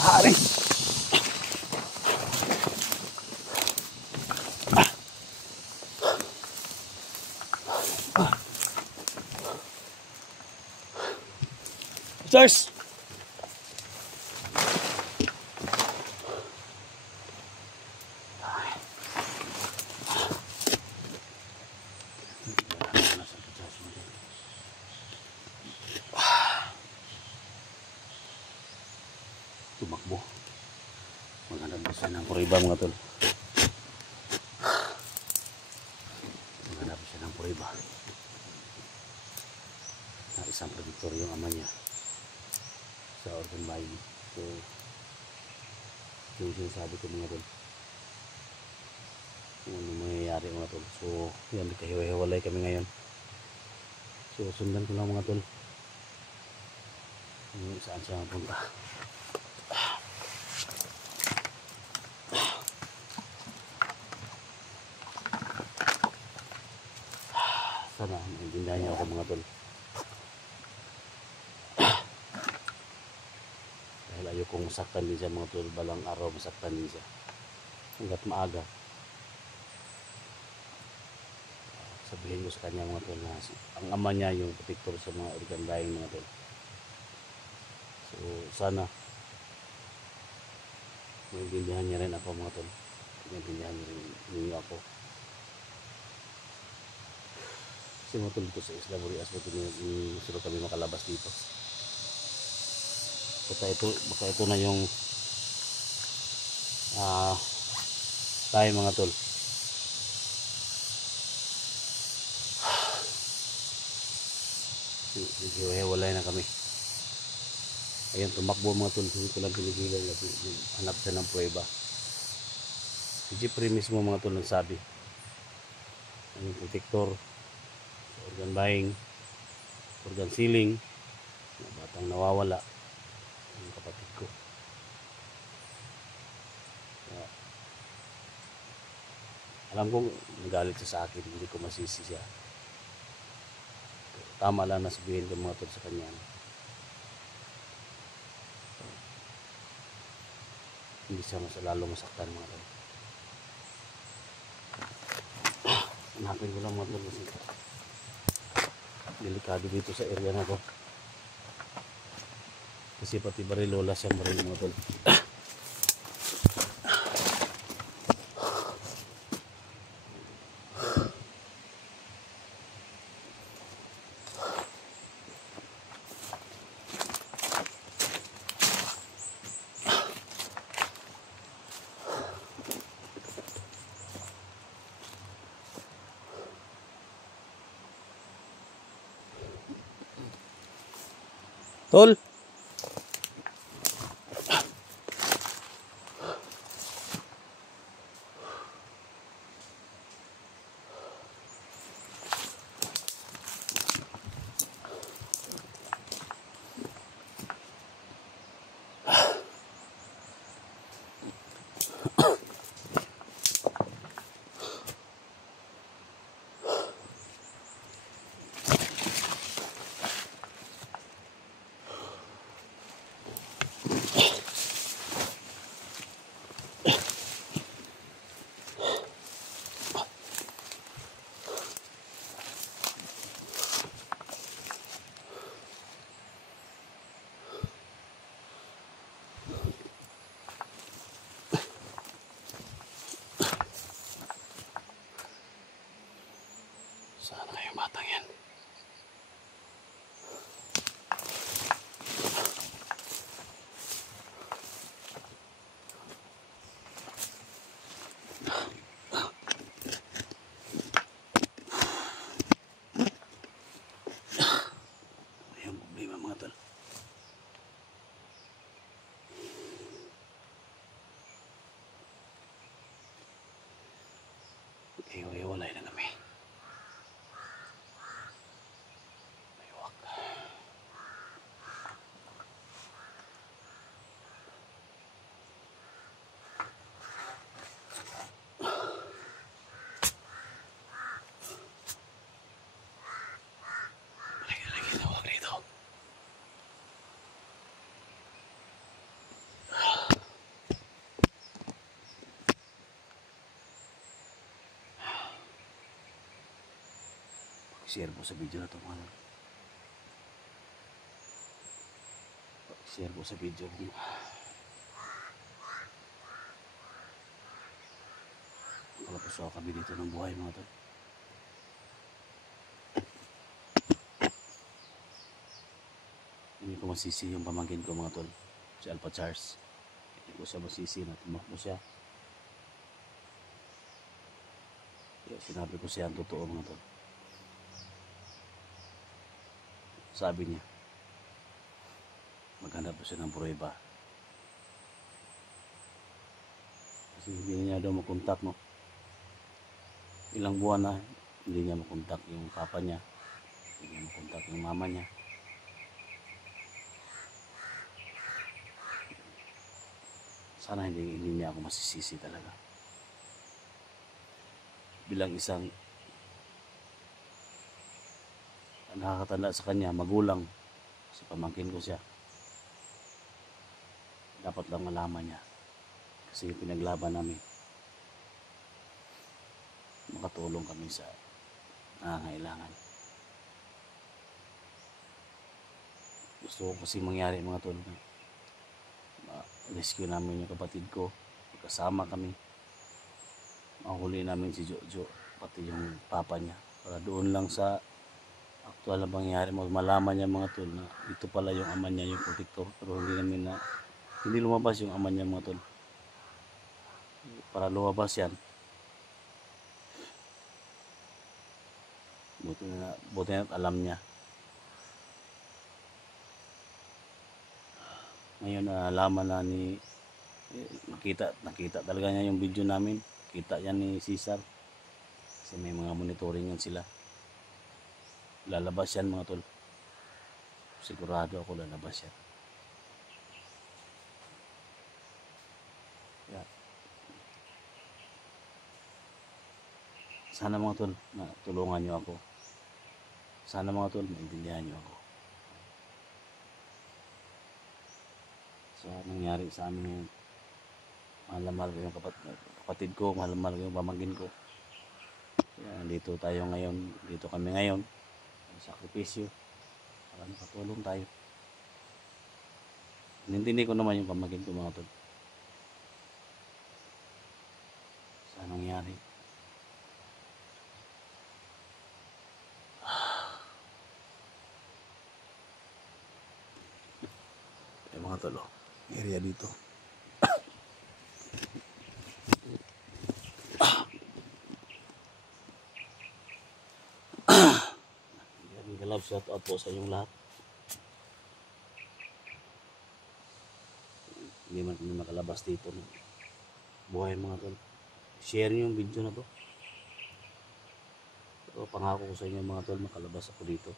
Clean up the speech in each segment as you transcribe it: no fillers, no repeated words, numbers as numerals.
Hari. Cheers. Tumakbo. Maghanap siya ng puriba mga tol. Maghanap siya ng puriba. Na isang predictor yung ama niya sa organ buying. So, yung sinasabi ko mga tol. Kung ano mangyayari mga tol. So, yan, kahiwa-hiwalay kami ngayon. So, sundan ko lang mga tol. Saan siya mapunta. Sana maintindihan niyo ako mga tol. Dahil ayokong masaktan din siya mga tol. Balang araw masaktan din siya. Hanggat maaga. Sabihin ko sa kanya mga tol na ang ama niya yung protector sa mga organ buying mga tol. So sana maintindihan niya rin ako mga tol. Maintindihan niyo ako. Kasi mga tol dito sa Isla Burias gusto kami makalabas dito. Baka ito na yung tayo mga tol. Walay na kami. Ayun, tumakbo mga tol. Hindi ko lang pinigilan. Hanap siya ng prueba. Si Jeffrey mismo mga tol nagsabi. Ang protector, organ buying, organ sealing, na batang nawawala. Ang kapatid ko. Kaya, alam kong nagalit siya sa akin. Hindi ko masisi siya. Tama lang na sabihin ko mga tol sa kanya. Hindi siya lalong masaktan mga tol. Hanapin ko lang mga tol kasi delikado dito sa area na to. Kasi pati barilola siyang baril mga tol. Tol. Hiwalay na kami. Maywak. Lagi na huwag rito. Share po sa video na ito mga tol. Share po sa video kung kalapos ako kami dito ng buhay mga tol. Hindi ko masisi yung pamangkin ko mga tol, si Alpha Charles. Hindi ko siya masisi na tumakbo siya. Kaya sinabi ko siya ang totoo mga tol. Sabi niya, maghanap po siya ng pruweba. Kasi hindi niya daw makontak, no? Ilang buwan na hindi niya makontak yung papa niya, hindi niya makontak yung mama niya. Sana hindi niya ako masisisi talaga. Bilang isang nakakatanda sa kanya, magulang, sa pamangkin ko siya, dapat lang malaman niya. Kasi yung pinaglaban namin, makatulong kami sa nangangailangan. Gusto ko kasi mangyari mga tol, rescue namin yung kapatid ko, kasama kami, mahuli namin si Jojo, pati yung papa niya, para doon lang sa aktual na pangyayari mo, malaman niya mga tol na ito pala yung ama niya, yung protector. Pero hindi lumabas yung ama niya mga tol. Para lumabas yan, buti na alam niya. Ngayon nalaman na nakita talaga niya yung video namin. Kita yan ni Cesar, kasi may mga monitoring yan sila. Lalabas yan mga tol, sigurado ako lalabas yan. Yeah. Sana mga tol, tulungan nyo ako. Sana mga tol, maintindihan nyo ako sa nangyari sa amin ngayon. Mahal na mahal ko yung kapatid ko, mahal na mahal ko yung pamangkin ko. Kaya dito tayo ngayon, dito kami ngayon, sakripisyo para makatulong tayo. Inintindi ko naman yung pamangkin ko mga tol sa nangyari. Yung mga tol, area dito. Love shout out po sa inyong lahat. Hindi man kami makalabas dito no? Buhay mga tol, share nyo yung video na to. Pero pangako ko sa inyo mga tol, makalabas ako dito,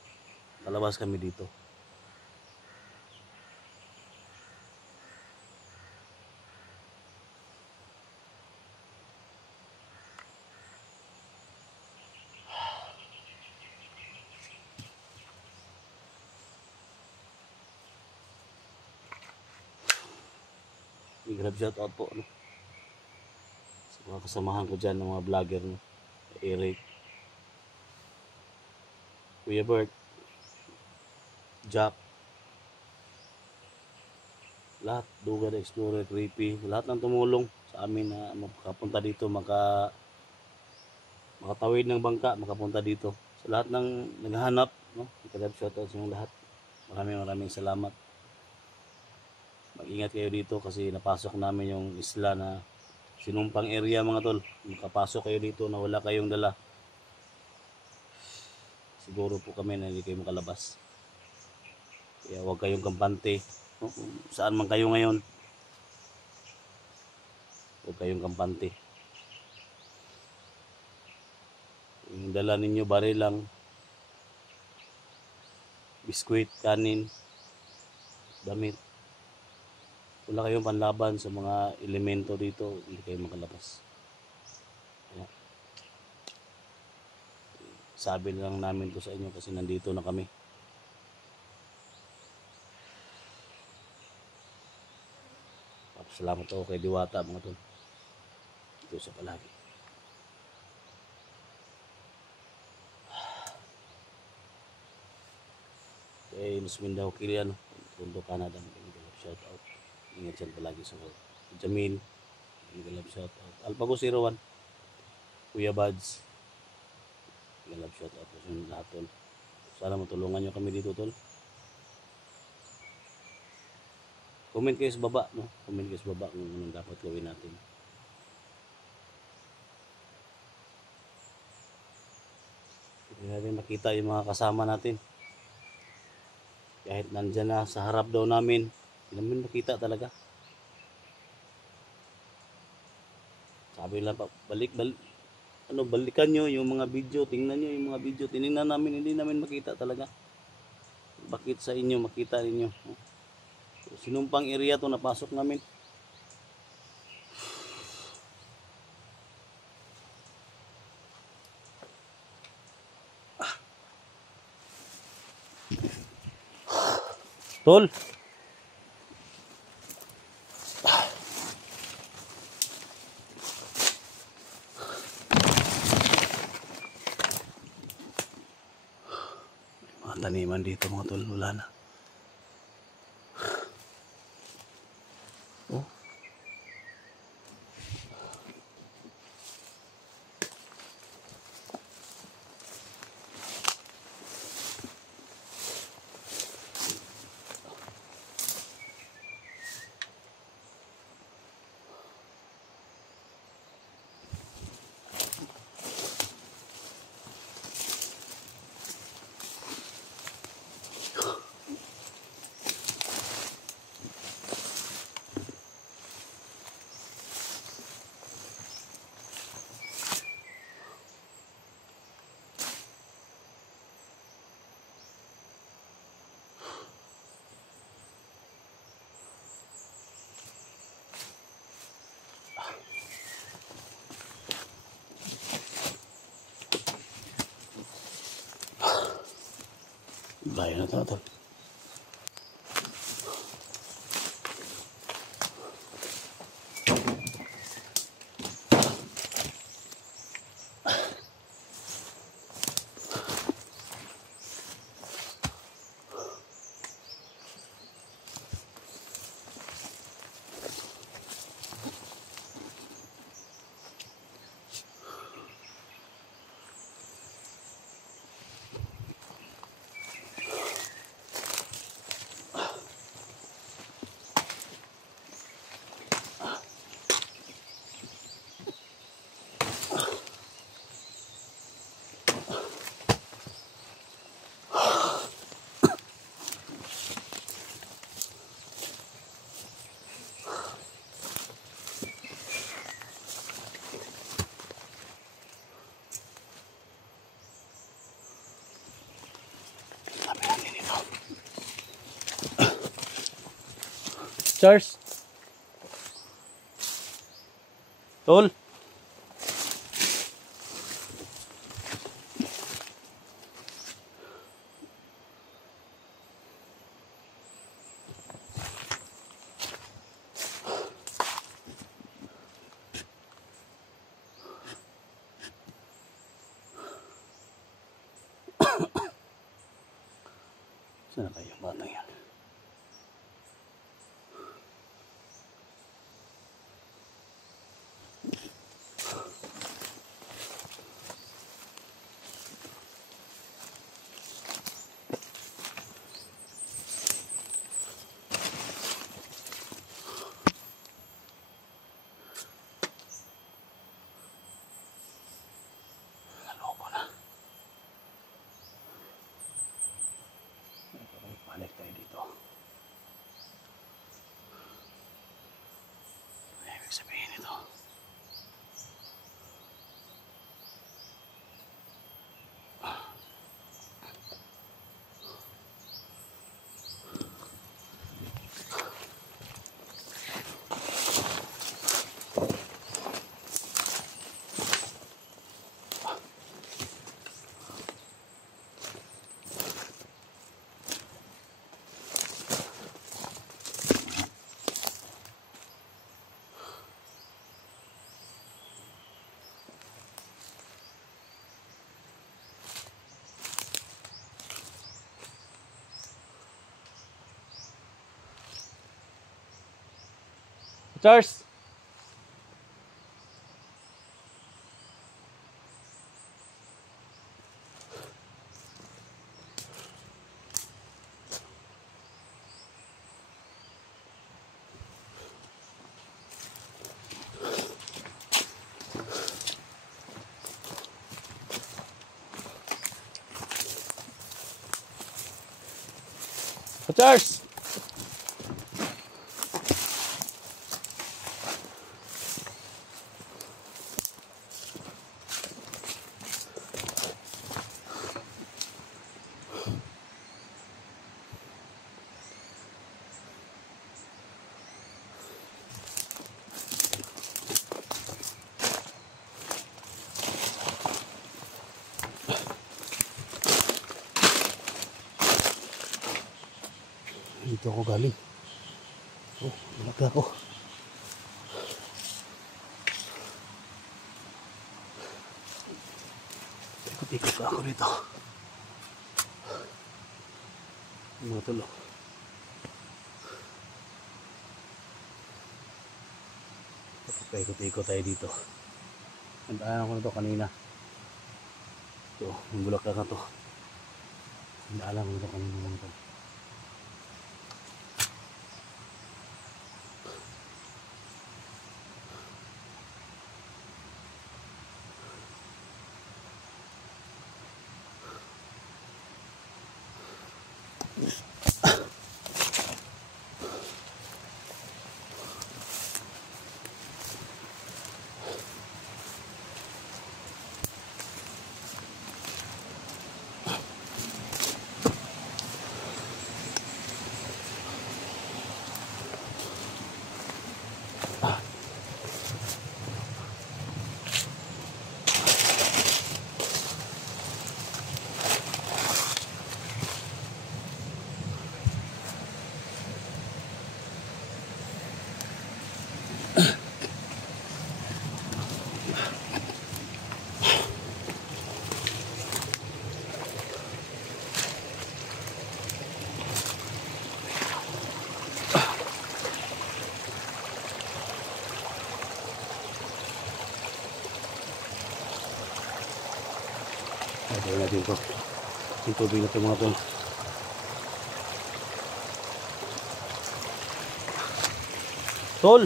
makalabas kami dito. Grab shout out po no? Sa mga kasamahan ko dyan ng mga vlogger no? Eric, Kuya Bert, Jack, lahat, Dugan Explorer, Creepy, lahat ng tumulong sa amin na makapunta dito, makatawid ng bangka, makapunta dito. Sa lahat ng naghahanap no? Grab shout out sa inyong lahat. Maraming salamat. Mag-ingat kayo dito kasi napasok namin yung isla na sinumpang area mga tol. Makapasok kayo dito na wala kayong dala, siguro po kami na hindi kayo makalabas. Kaya huwag kayong kampante no? Saan man kayo ngayon, huwag kayong kampante. Kung dala ninyo bari lang, biskwit, kanin, damit, wala kayong panlaban sa mga elemento dito, hindi kayo makalabas. Kaya, sabi lang namin to sa inyo kasi nandito na kami. Salamat ako kay Diwata mga tol. Ito sa palagi. Kay Nusmin daw Kilian, Tondo Canada, shout out. Ingat yan palagi sa work. Jamil, shout out. Alpago 01, Kuya Buds, shout out sa inyo lahat tol. Sana matulungan nyo kami dito tol. Comment kayo sa baba, no? Comment kayo sa baba kung anong dapat gawin natin. Hindi natin makita yung mga kasama natin. Kahit nandyan na sa harap daw namin, hindi namin makita talaga. Sabi lang pa, balikan nyo yung mga video, tingnan nyo yung mga video, tinignan namin, hindi namin makita talaga. Bakit sa inyo makita ninyo? Sinumpang area to napasok namin. Tol. Mga taniman dito mga tol, wala na. Oh. Bayo na ito. Charles. Tol. Sana kayo batang yan? Naloko na. Balik tayo dito. Charles! Charles! Dito ako galing. Oh, malaga ako. Ikot-ikot ako dito. Mga tulo. Paikot-ikot tayo dito. Nandaan ko na to kanina. Ito, yung bulaklak na to. Nandaan ko na to kanina mga tulo. Gawin natin ito. Yung tubig na ito mga tol. Tol!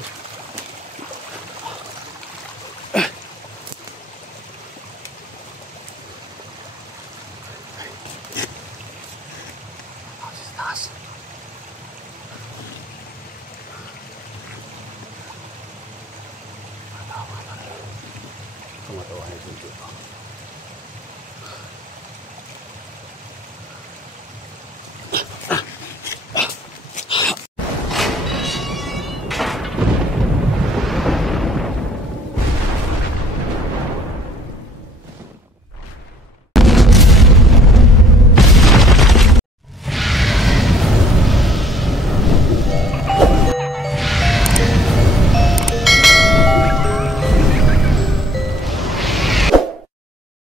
Tumatawa na ito dito.